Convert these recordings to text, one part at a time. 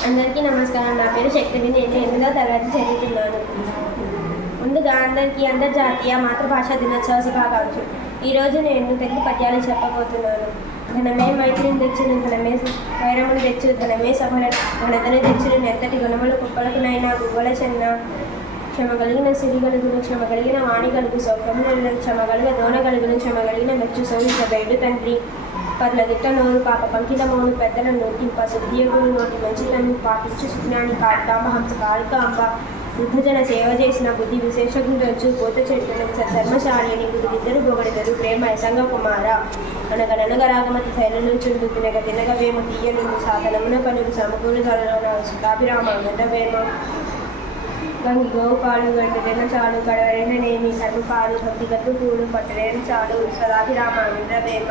అందరికీ నమస్కారం. నా పేరు శక్తిని. నేను 8వ తరగతి చదువుతున్నాను. ముందుగా అందరికీ అంతర్జాతీయ మాతృభాష దినోత్సవ శుభాకాంక్షలు. ఈరోజు నేను తెలుగు పద్యాలు చెప్పబోతున్నాను. ఘనమే మైత్రిని తెచ్చును, ఘనమే వైరములు తెచ్చును, ఘనమే సభల ఘనతను తెచ్చును, నెత్తటి గుణములు కుప్పలకునైనా గువ్వల చెన్న క్షమ కలిగిన సిరి కలుగును, క్షమ కలిగిన వాణి కలుగు, సౌఖ్యములను క్షమ కలిగిన దోన కలుగును, క్షమ కలిగిన మెచ్చు సౌలిక బయడు తండ్రి పర్ల గిట్ట నోరు పాప పంకిల మౌను పెద్దల నోటింప సిద్ధియగుడు నోటి మంచితను పాటించు సుజ్ఞాని కాళికాంబ హంస కాళికాంబ వృద్ధజన సేవ చేసిన బుద్ధి విశేషగుండొచ్చు పోత చెట్టున ధర్మశాలిని బుద్ధిద్దరు బొగడెదరు ప్రేమ యసంగ కుమార అనగనగరాగమతి శైలను చుండు తినగ తినగ వేమ తీయను సాధనమున పలుకు సమకూలు ధరణ సుతాభిరామ గంధవేమ గంగి గోవు పాలు గంటెన చాలు కడవరేనేమి కర్మ పాలు భక్తి గట్టు పూలు పట్టలేని చాలు సదాభిరామ గంధవేమ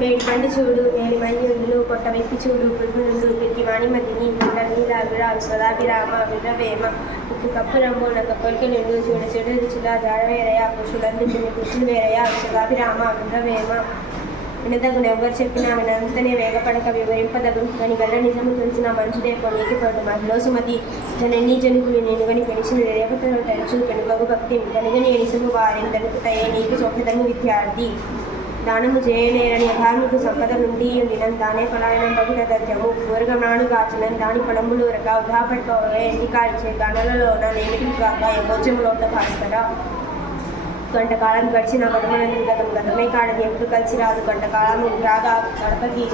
మేడి పండి చూడు మేడి మయ్యులు కొట్ట వెక్కి చూడు పురుగులు పిరికి వాణిమతిని నీలాగురా సదాభిరామ విరవేమ ఉప్పు కప్పు రంబోన కప్పలికి నిండు చూడ చెడు రుచులా జాడవేరయ పురుషులందుకుని కృష్ణులు వేరయ సదాభిరామ విరవేమ వినదగును ఎవరు చెప్పినా వినంతనే వేగపడక వివరింపదగు అని గల్ల నిజము తెలిసిన మంచుదే కొనికి పడు మహిళ సుమతి జనని జనుకులు నేను గని పెనిసిన రేపతను తరచు పెనుగగు భక్తి కనుగని ఎనిసము వారిని దలుపుతాయే నీకు సౌఖ్యతను విద్యార్థి దానము చేయలేరని అధార్మికు సంపద నుండి ఉండినం దానే పలాయనం బగుట దత్యము పూరగనాడు కాచనం దాని పడములు రక ఉదాపడుకోగా ఎండికాల్చే గణలలోన నేమిటి కాక యమోజములోట భాస్కర గంటకాలం గడిచిన గతమనందు గతమే కాడని ఎప్పుడు కలిసి రాదు గంటకాలం రాగా గడపకి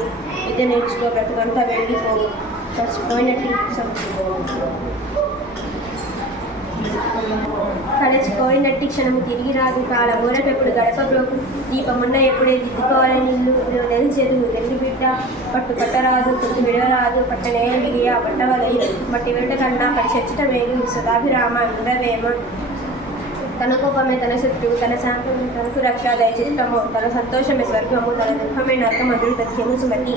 విద్య నేర్చుకో బ్రతుకంతా వెళ్ళిపోవు చచ్చిపోయినట్టు కడచిపోయినట్టి క్షణము తిరిగి రాదు కాలం ఊరకెప్పుడు గడపలోకి దీపమున్న ఎప్పుడే దిద్దుకోవాలని ఇల్లు తెలిసేదు తెలుగు బిడ్డ పట్టు పట్టరాదు కొద్ది విడవరాదు పట్టనేయ పట్టవలయి మట్టి వెంట కన్నా పడి చచ్చట వేగు సదాభిరామ ఇంద్రవేమ తన కోపమే తన శత్రువు తన శాంతము తనకు రక్ష దయచిత్తము తన సంతోషమే స్వర్గము తన దుఃఖమే నరకమధుడు తథ్యము సుమతి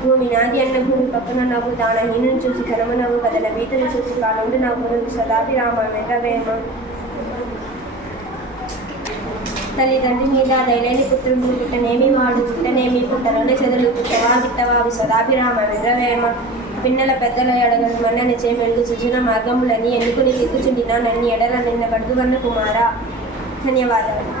భూమి నాది అన్న భూమి పక్కన నవ్వు దానహీనను చూసి ధనము నవ్వు కదల వీటను చూసి కాలుండు నవ్వును సదాభిరామ వెంటవేమ తల్లిదండ్రి మీద దయలేని పుత్రుడు పుట్టనేమి వాడు పుట్టనేమి పుట్టలోనే చెదలు పుట్టవా గిట్టవా సదాభిరామ వెంటవేమ పిన్నెల పెద్దల ఎడగను మన్నని చేమెల్లు సుజన మార్గములని ఎన్నుకుని చిక్కుచుండినా నన్ను ఎడల నిన్న కడుగువన్న కుమార. ధన్యవాదాలు.